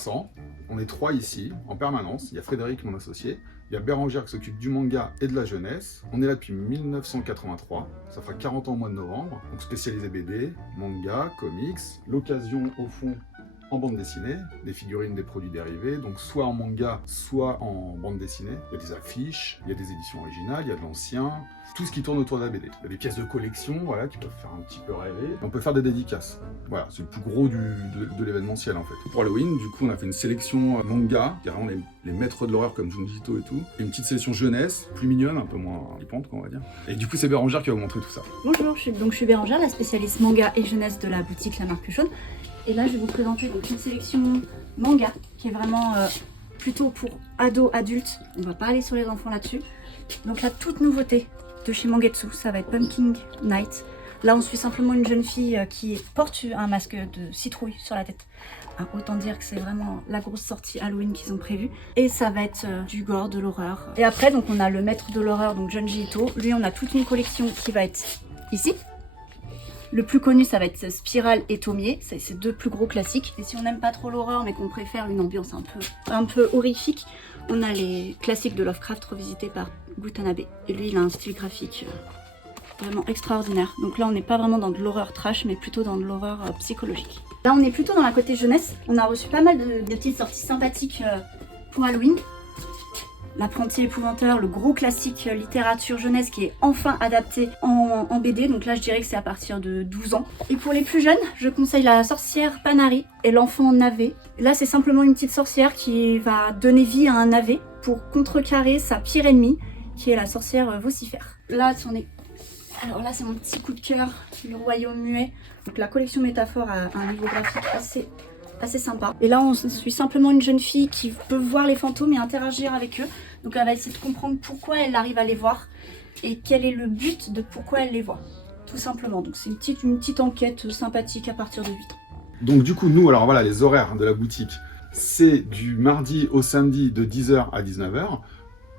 Vincent, on est 3 ici, en permanence. Il y a Frédéric, mon associé, il y a Bérangère qui s'occupe du manga et de la jeunesse. On est là depuis 1983, ça fera 40 ans au mois de novembre. Donc spécialisé BD, manga, comics, l'occasion au fond en bande dessinée, des figurines, des produits dérivés, donc soit en manga, soit en bande dessinée. Il y a des affiches, il y a des éditions originales, il y a de l'ancien, tout ce qui tourne autour de la BD. Il y a des pièces de collection, voilà, qui peuvent faire un petit peu rêver. On peut faire des dédicaces. Voilà, c'est le plus gros de l'événementiel en fait. Pour Halloween, du coup, on a fait une sélection manga, qui est vraiment les maîtres de l'horreur comme Junji Ito et tout, et une petite sélection jeunesse, plus mignonne, un peu moins flippante, quoi, on va dire. Et du coup, c'est Bérangère qui va vous montrer tout ça. Bonjour, je suis Bérangère, la spécialiste manga et jeunesse de la boutique La Marque-Chaude. Et là, je vais vous présenter donc une sélection manga qui est vraiment plutôt pour ados, adultes. On va pas aller sur les enfants là-dessus. Donc la toute nouveauté de chez Mangetsu, ça va être Pumpkin Night. Là, on suit simplement une jeune fille qui porte un masque de citrouille sur la tête. Alors, autant dire que c'est vraiment la grosse sortie Halloween qu'ils ont prévue. Et ça va être du gore, de l'horreur. Et après, donc on a le maître de l'horreur, donc Junji Ito. Lui, on a toute une collection qui va être ici. Le plus connu, ça va être Spirale et Tomie, c'est ces deux plus gros classiques. Et si on n'aime pas trop l'horreur, mais qu'on préfère une ambiance un peu horrifique, on a les classiques de Lovecraft revisités par Watanabe. Et lui, il a un style graphique vraiment extraordinaire. Donc là, on n'est pas vraiment dans de l'horreur trash, mais plutôt dans de l'horreur psychologique. Là, on est plutôt dans la côté jeunesse. On a reçu pas mal de petites sorties sympathiques pour Halloween. L'apprenti épouvanteur, le gros classique littérature jeunesse qui est enfin adapté en BD. Donc là, je dirais que c'est à partir de 12 ans. Et pour les plus jeunes, je conseille la sorcière Panari et l'enfant navet. Là, c'est simplement une petite sorcière qui va donner vie à un navet pour contrecarrer sa pire ennemie, qui est la sorcière vocifère. Là, c'en est... Alors là, c'est mon petit coup de cœur, le royaume muet. Donc la collection métaphore a un niveau graphique assez sympa. Et là, on suit simplement une jeune fille qui peut voir les fantômes et interagir avec eux. Donc elle va essayer de comprendre pourquoi elle arrive à les voir et quel est le but de pourquoi elle les voit. Tout simplement. Donc c'est une petite enquête sympathique à partir de 8 ans. Donc du coup, nous, alors voilà, les horaires de la boutique, c'est du mardi au samedi de 10h à 19h.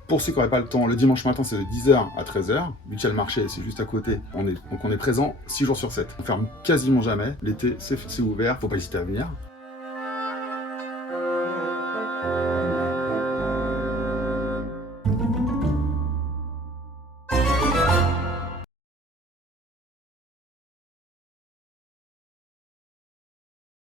Pour ceux qui n'auraient pas le temps, le dimanche matin, c'est de 10h à 13h. Vu qu'il y a le marché, c'est juste à côté. Donc on est présent 6 jours sur 7. On ferme quasiment jamais. L'été, c'est ouvert, faut pas hésiter à venir.